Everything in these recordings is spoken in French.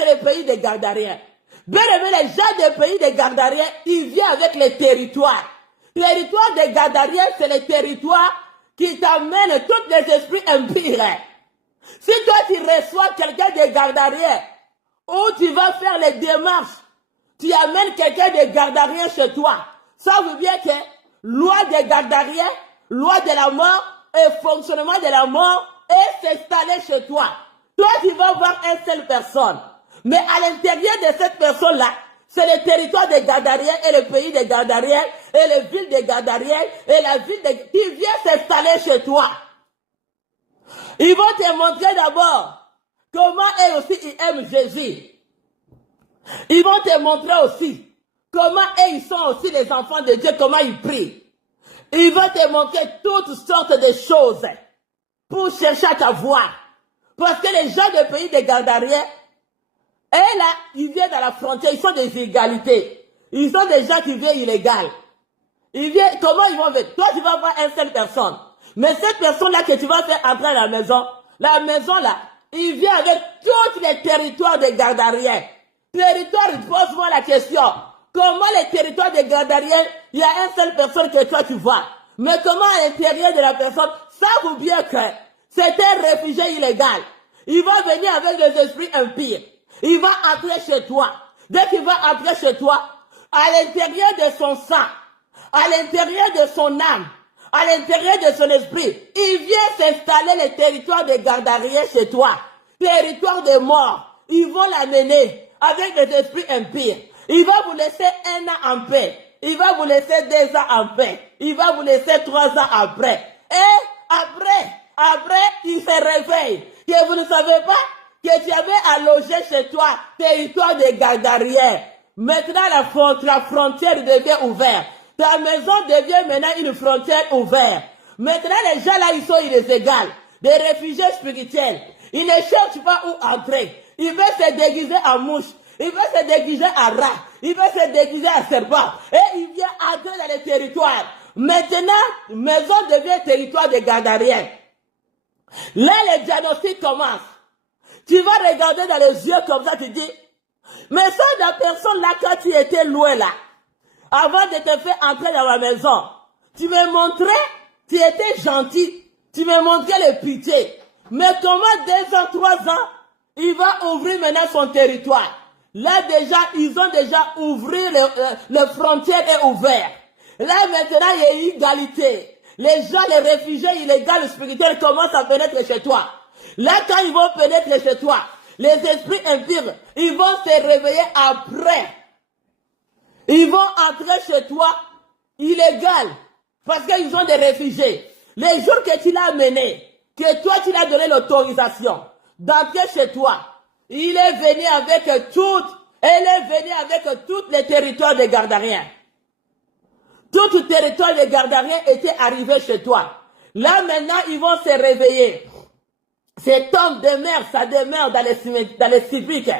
c'est le pays des Gardariens. Bien aimé, les gens des pays des Gardariens, ils viennent avec les territoires. Le territoire des Gardariens, c'est le territoire qui t'amène tous les esprits impurs. Si toi tu reçois quelqu'un des Gardariens, ou tu vas faire les démarches, tu amènes quelqu'un des Gardariens chez toi, ça veut bien que loi des Gardariens, loi de la mort et fonctionnement de la mort est s'installer chez toi. Toi, tu vas voir une seule personne. Mais à l'intérieur de cette personne-là, c'est le territoire des Gardariens et le pays des Gardariens et les villes des Gardariens et la ville qui vient s'installer chez toi. Ils vont te montrer d'abord comment eux aussi ils aiment Jésus. Ils vont te montrer aussi comment eux ils sont aussi les enfants de Dieu, comment ils prient. Ils vont te montrer toutes sortes de choses pour chercher à t'avoir. Parce que les gens du pays des Gardariens, et là, ils viennent à la frontière, ils sont des égalités. Ils sont des gens qui viennent illégaux. Ils viennent, comment ils vont venir? Toi, tu vas voir une seule personne. Mais cette personne-là que tu vas faire entrer à la maison là, il vient avec tous les territoires des Gardariens. Territoire, pose-moi la question. Comment les territoires des Gardariens, il y a une seule personne que toi tu vois. Mais comment à l'intérieur de la personne, savent bien que c'est un réfugié illégal. Il va venir avec des esprits impurs. Il va entrer chez toi. Dès qu'il va entrer chez toi, à l'intérieur de son sang, à l'intérieur de son âme, à l'intérieur de son esprit, il vient s'installer le territoire des Gardariens chez toi. Territoire de mort. Ils vont l'amener avec des esprits impurs. Il va vous laisser 1 an en paix. Il va vous laisser 2 ans en paix. Il va vous laisser 3 ans après. Et après, il se réveille. Que vous ne savez pas que tu avais à loger chez toi, territoire des Gardariens. Maintenant, la frontière devient ouverte. Ta maison devient maintenant une frontière ouverte. Maintenant, les gens là, ils sont illégaux. Des réfugiés spirituels. Ils ne cherchent pas où entrer. Ils veulent se déguiser en mouche. Il veut se déguiser en rat. Il veut se déguiser en serpent. Et il vient entrer dans les territoires. Maintenant, maison devient territoire des Gardariens. Là, le diagnostic commence. Tu vas regarder dans les yeux comme ça, tu dis, mais ça, la personne là, quand tu étais loin là, avant de te faire entrer dans ma maison, tu me montrais, tu étais gentil, tu me montrais le pitié. Mais comment 2 ans, 3 ans, il va ouvrir maintenant son territoire. Là déjà, ils ont déjà ouvert, les frontières est ouverte. Là maintenant, il y a égalité. Les gens, les réfugiés illégaux spirituels commencent à pénétrer chez toi. Là, quand ils vont pénétrer chez toi, les esprits impurs, ils vont se réveiller après. Ils vont entrer chez toi illégal parce qu'ils ont des réfugiés. Les jours que tu l'as amené, que toi tu l'as donné l'autorisation d'entrer chez toi, il est venu avec tous les territoires des Gardariens. Tout le territoire des Gardariens était arrivé chez toi. Là maintenant, ils vont se réveiller. Cet homme demeure, ça demeure dans les civiques.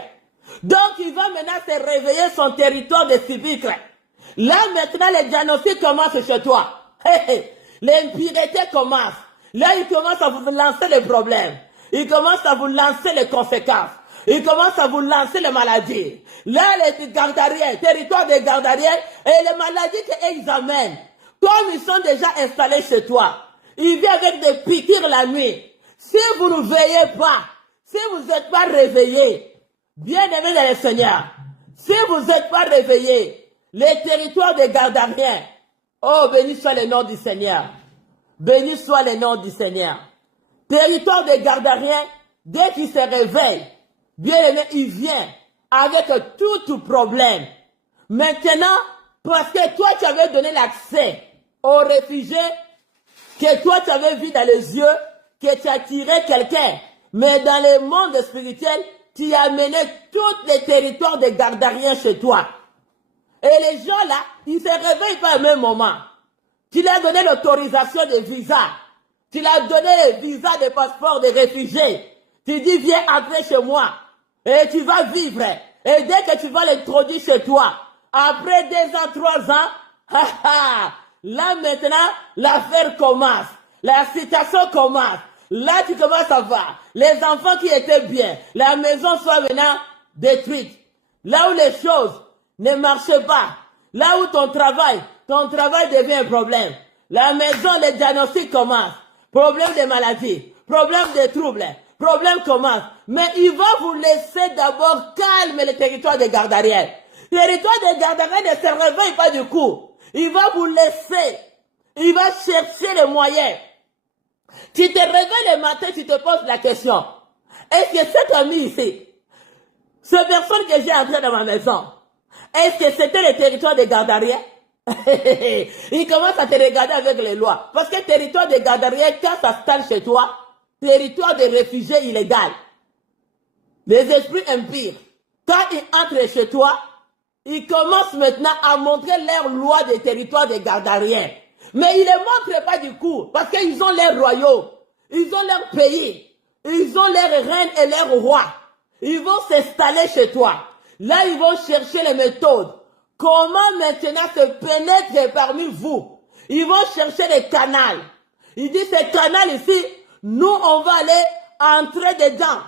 Donc, il va maintenant se réveiller son territoire de civiques. Là maintenant, les diagnostics commencent chez toi. L'impureté commence. Là, il commence à vous lancer les problèmes. Il commence à vous lancer les conséquences. Il commence à vous lancer les maladies. Là, les Gardariens, territoire des Gardariens, et les maladies qu'ils amènent, comme ils sont déjà installés chez toi, ils viennent avec des piqûres la nuit. Si vous ne veillez pas, si vous n'êtes pas réveillés, bien aimés dans le Seigneur, si vous n'êtes pas réveillés, les territoires des Gardariens, oh, béni soit le nom du Seigneur. Béni soit le nom du Seigneur. Territoire des Gardariens, dès qu'ils se réveillent, bien aimé, il vient avec tout problème. Maintenant, parce que toi, tu avais donné l'accès aux réfugiés, que toi, tu avais vu dans les yeux, que tu as tiré quelqu'un. Mais dans le monde spirituel, tu as mené tous les territoires des Gardariens chez toi. Et les gens là, ils ne se réveillent pas au même moment. Tu leur as donné l'autorisation de visa. Tu leur as donné le visa de passeport de réfugiés. Tu dis, viens entrer chez moi. Et tu vas vivre. Et dès que tu vas l'introduire chez toi, après 2 ans, 3 ans, là maintenant, l'affaire commence. La situation commence. Là, tu commences à voir les enfants qui étaient bien. La maison soit maintenant détruite. Là où les choses ne marchent pas, là où ton travail devient un problème. La maison, les diagnostics commencent. Problème de maladie, problème de troubles, problème commence. Mais il va vous laisser d'abord calmer le territoire de Gardariel. Le territoire de Gardariel ne se réveille pas du coup. Il va vous laisser. Il va chercher les moyens. Tu te réveilles le matin, tu te poses la question. Est-ce que cet ami ici, cette personne que j'ai entrée dans ma maison, est-ce que c'était le territoire de Gardariel? Il commence à te regarder avec les lois. Parce que territoire de Gardariel, quand ça s'installe chez toi, territoire de réfugiés illégaux, les esprits impurs, quand ils entrent chez toi, ils commencent maintenant à montrer leurs lois des territoires de Gardariel. Mais ils ne les montrent pas du coup, parce qu'ils ont leurs royaumes, ils ont leur pays, ils ont leurs reines et leurs rois. Ils vont s'installer chez toi. Là, ils vont chercher les méthodes. Comment maintenant se pénétrer parmi vous? Ils vont chercher les canaux. Ils disent, ces canaux ici, nous, on va aller entrer dedans.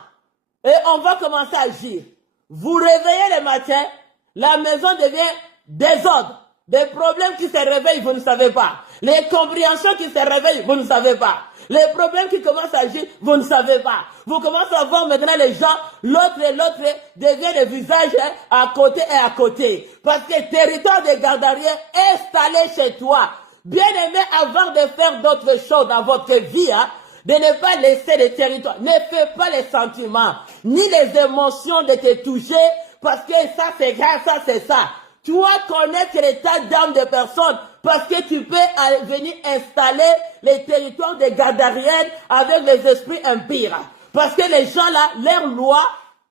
Et on va commencer à agir. Vous réveillez le matin, la maison devient désordre. Des problèmes qui se réveillent, vous ne savez pas. Les compréhensions qui se réveillent, vous ne savez pas. Les problèmes qui commencent à agir, vous ne savez pas. Vous commencez à voir maintenant les gens, l'autre et l'autre devient des visages à côté et à côté. Parce que le territoire de Gardariel est installé chez toi. Bien aimé, avant de faire d'autres choses dans votre vie, de ne pas laisser le territoire. Ne fais pas les sentiments, ni les émotions de te toucher, parce que ça c'est grave, ça c'est ça. Tu dois connaître l'état d'âme de personnes parce que tu peux venir installer les territoires de Gardariel avec les esprits impurs. Parce que les gens là, leur loi,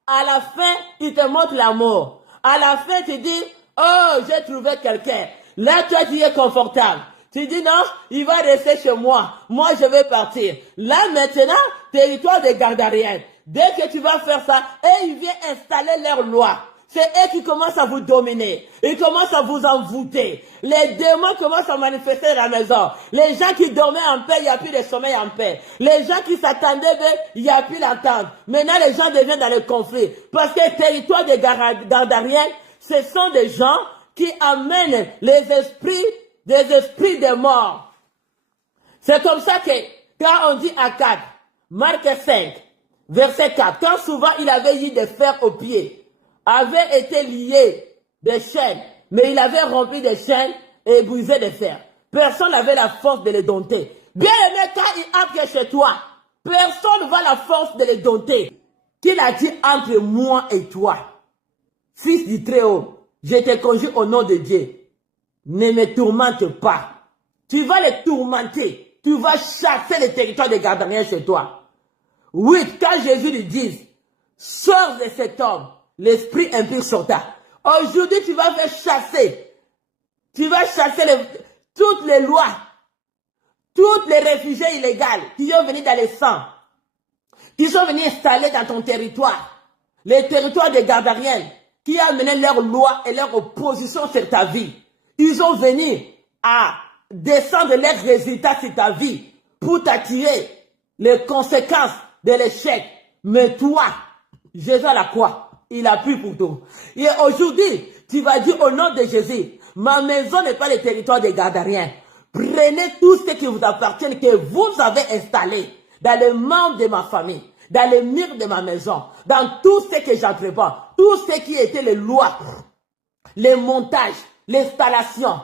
à la fin, ils te montrent la mort. À la fin, tu dis, oh, j'ai trouvé quelqu'un. Là, toi, tu es confortable. Tu dis non, il va rester chez moi. Moi, je vais partir. Là, maintenant, territoire de Gardariel. Dès que tu vas faire ça, et ils viennent installer leur loi. C'est eux qui commencent à vous dominer. Ils commencent à vous envoûter. Les démons commencent à manifester dans la maison. Les gens qui dormaient en paix, il n'y a plus de sommeil en paix. Les gens qui s'attendaient, il n'y a plus l'attente. Maintenant, les gens deviennent dans le conflit. Parce que le territoire de Gardariel, ce sont des gens qui amènent les esprits, des esprits de mort. C'est comme ça que, quand on dit à 4, Marc 5, verset 4, quand souvent il avait eu des fers aux pieds, avait été lié des chaînes, mais il avait rempli des chaînes et brisé des fers. Personne n'avait la force de les dompter. Bien aimé, quand il entre chez toi, personne n'a la force de les dompter. Qu'il a dit entre moi et toi, fils du Très-Haut, je te conjure au nom de Dieu, ne me tourmente pas. Tu vas les tourmenter. Tu vas chasser le territoire de Gardariel chez toi. Oui, quand Jésus lui dit, sors de cet homme, l'esprit impur sorta. Aujourd'hui, tu vas faire chasser. Tu vas chasser toutes les lois, toutes les réfugiés illégaux qui sont venus dans les sangs, qui sont venus installer dans ton territoire, les territoires de Gardariel, qui ont amené leurs lois et leur opposition sur ta vie. Ils ont venu à descendre leurs résultats sur ta vie pour t'attirer les conséquences de l'échec. Mais toi, Jésus à la croix, il a pris pour toi. Et aujourd'hui, tu vas dire au nom de Jésus, ma maison n'est pas le territoire des Gardariens. Prenez tout ce qui vous appartient, que vous avez installé dans les membres de ma famille, dans les murs de ma maison, dans tout ce que j'entreprends, tout ce qui était les lois, les montages, l'installation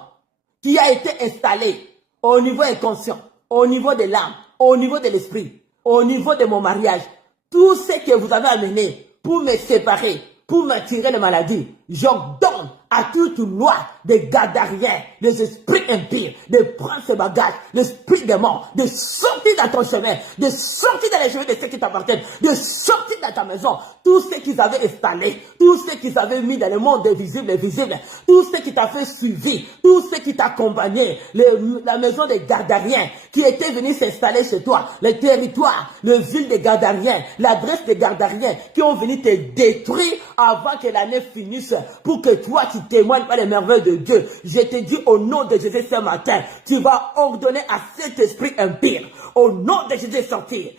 qui a été installée au niveau inconscient, au niveau de l'âme, au niveau de l'esprit, au niveau de mon mariage. Tout ce que vous avez amené pour me séparer, pour m'attirer les maladies, j'ordonne à toute loi des Gardariens, des esprits impurs, de prendre ce bagage, l'esprit des morts, de sortir dans ton chemin, de sortir dans les chemins de ceux qui t'appartiennent, de sortir dans ta maison, tout ce qu'ils avaient installé, tout ce qu'ils avaient mis dans le monde des visibles et visibles, tout ce qui t'a fait suivi, tout ce qui t'a accompagné, la maison des Gardariens qui était venue s'installer chez toi, le territoire, le ville des Gardariens, l'adresse des Gardariens qui ont venu te détruire avant que l'année finisse pour que toi tu témoignes par les merveilles de Dieu. Je te dis au nom de Jésus ce matin, tu vas ordonner à cet esprit impur, au nom de Jésus sortir.